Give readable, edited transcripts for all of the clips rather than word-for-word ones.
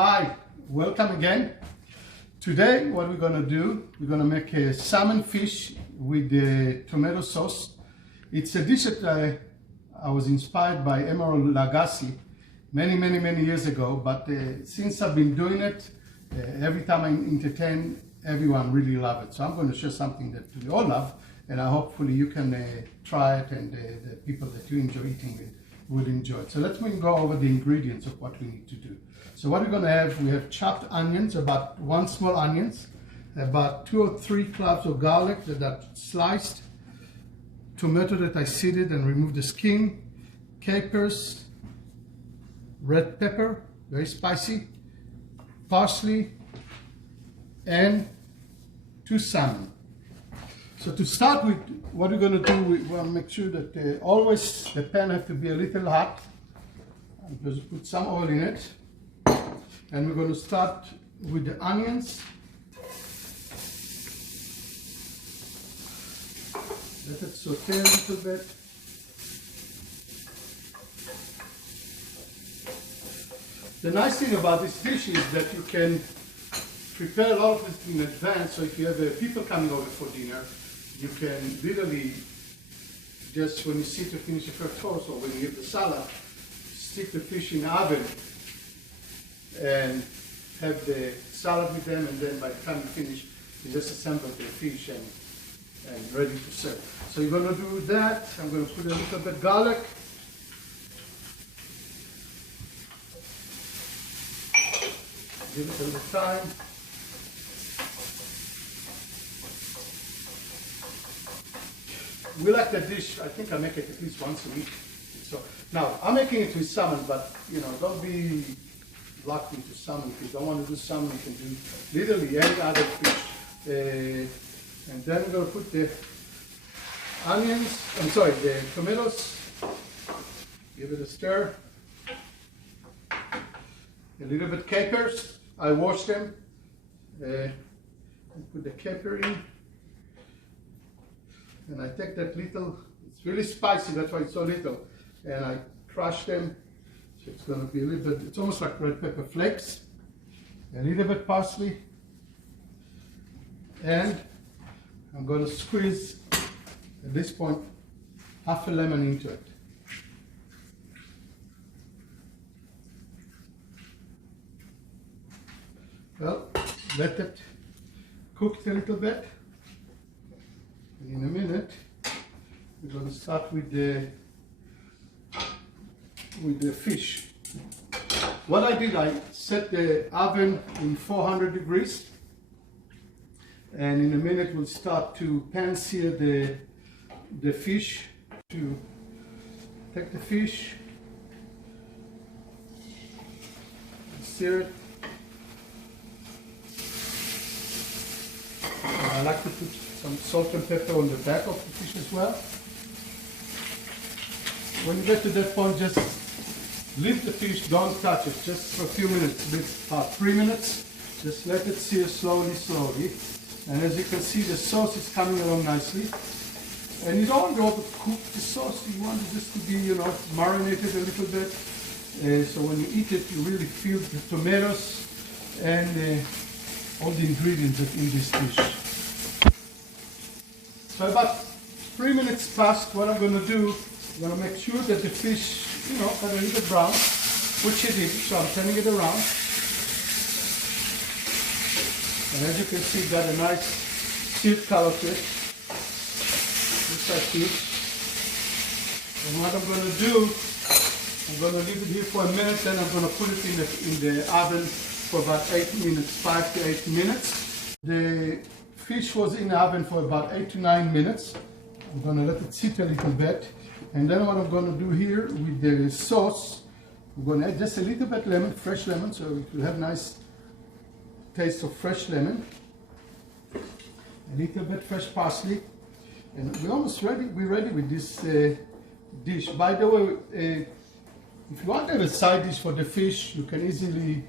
Hi, welcome again. Today what we're gonna do, we're gonna make a salmon fish with the tomato sauce. It's a dish that I was inspired by Emerald Lagasse many years ago, but since I've been doing it, every time I entertain, everyone really loves it. So I'm going to share something that we all love, and hopefully you can try it, and the people that you enjoy eating with will enjoy it. So let's go over the ingredients of what we need to do. So what we're going to have, we have chopped onions, about 1 small onions, about 2 or 3 cloves of garlic that are sliced, tomato that I seeded and removed the skin, capers, red pepper, very spicy, parsley, and 2 salmon. So to start with, what we're going to do, we want to make sure that always the pan has to be a little hot. I'm going to put some oil in it. And we're going to start with the onions. Let it saute a little bit. The nice thing about this dish is that you can prepare a lot of this in advance. So if you have people coming over for dinner, you can literally just when you sit to finish your first course, or when you have the salad, stick the fish in the oven and have the salad with them, and then by the time you finish, you just assemble the fish and ready to serve. So you're going to do that. I'm going to put a little bit garlic. Give it a little time. We like that dish. I think I make it at least once a week. So now I'm making it with salmon, but don't be locked into salmon. If you don't want to do salmon, you can do literally any other fish. And then we're going to put the onions, the tomatoes, give it a stir. A little bit capers, I wash them, and put the caper in. And I take that little, it's really spicy, that's why it's so little, and I crush them. So it's going to be a little bit, it's almost like red pepper flakes, a little bit parsley, and I'm going to squeeze, at this point, half a lemon into it. Well, let it cook a little bit. And in a minute, we're going to start with the fish. What I did, I set the oven in 400 degrees, and in a minute we'll start to pan sear the fish. To take the fish, sear it. I like to put some salt and pepper on the back of the fish as well. When you get to that point, just leave the fish, don't touch it, just for a few minutes, about 3 minutes. Just let it sear slowly. And as you can see, the sauce is coming along nicely. And you don't want to overcook the sauce, you want it just to be, marinated a little bit. So when you eat it, you really feel the tomatoes and all the ingredients in this dish. So about 3 minutes past, what I'm going to do, I'm going to make sure that the fish, got a little brown, which it is, so I'm turning it around. And as you can see, it got a nice seared color to it. Just like this. And what I'm going to do, I'm going to leave it here for a minute, then I'm going to put it in the oven for about 8 minutes, 5 to 8 minutes. The fish was in the oven for about 8 to 9 minutes. I'm going to let it sit a little bit. And then what I'm going to do here with the sauce, I'm going to add just a little bit lemon, fresh lemon, so it will have nice taste of fresh lemon. A little bit fresh parsley. And we're almost ready. We're ready with this dish. By the way, if you want to have a side dish for the fish, you can easily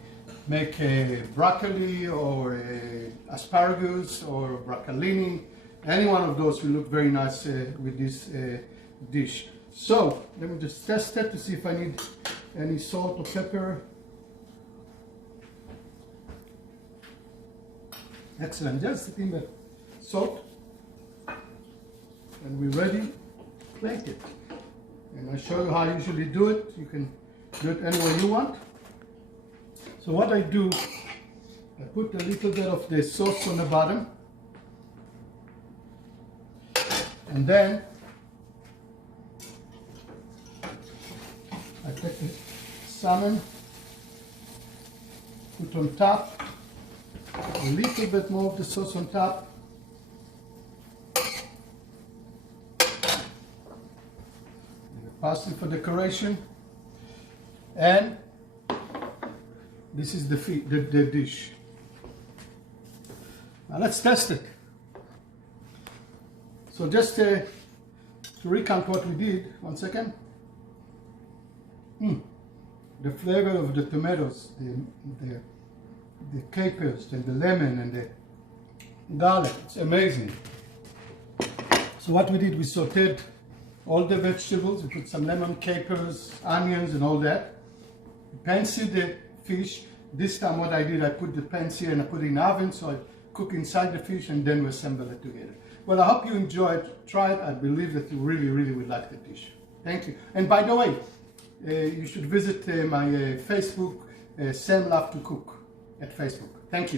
make a broccoli or asparagus or broccolini. Any one of those will look very nice with this dish. So let me just test it to see if I need any salt or pepper. Excellent. Just in the salt, and we're ready to plate it. And I'll show you how I usually do it. You can do it any way you want. So what I do, I put a little bit of the sauce on the bottom, and then I take the salmon, put on top, a little bit more of the sauce on top, parsley for decoration, and this is the dish. Now let's test it. So just to recount what we did, 1 second. The flavor of the tomatoes, the capers and the lemon and the garlic, it's amazing. So what we did, we sauteed all the vegetables, we put some lemon, capers, onions and all that. We pan-seared the fish. This time what I did, I put the pan-sear and I put it in the oven, so I cook inside the fish and then we assemble it together. Well, I hope you enjoyed. Try it. I believe that you really, really would like the dish. Thank you. And by the way, you should visit my Facebook, Sam Love to Cook at Facebook. Thank you.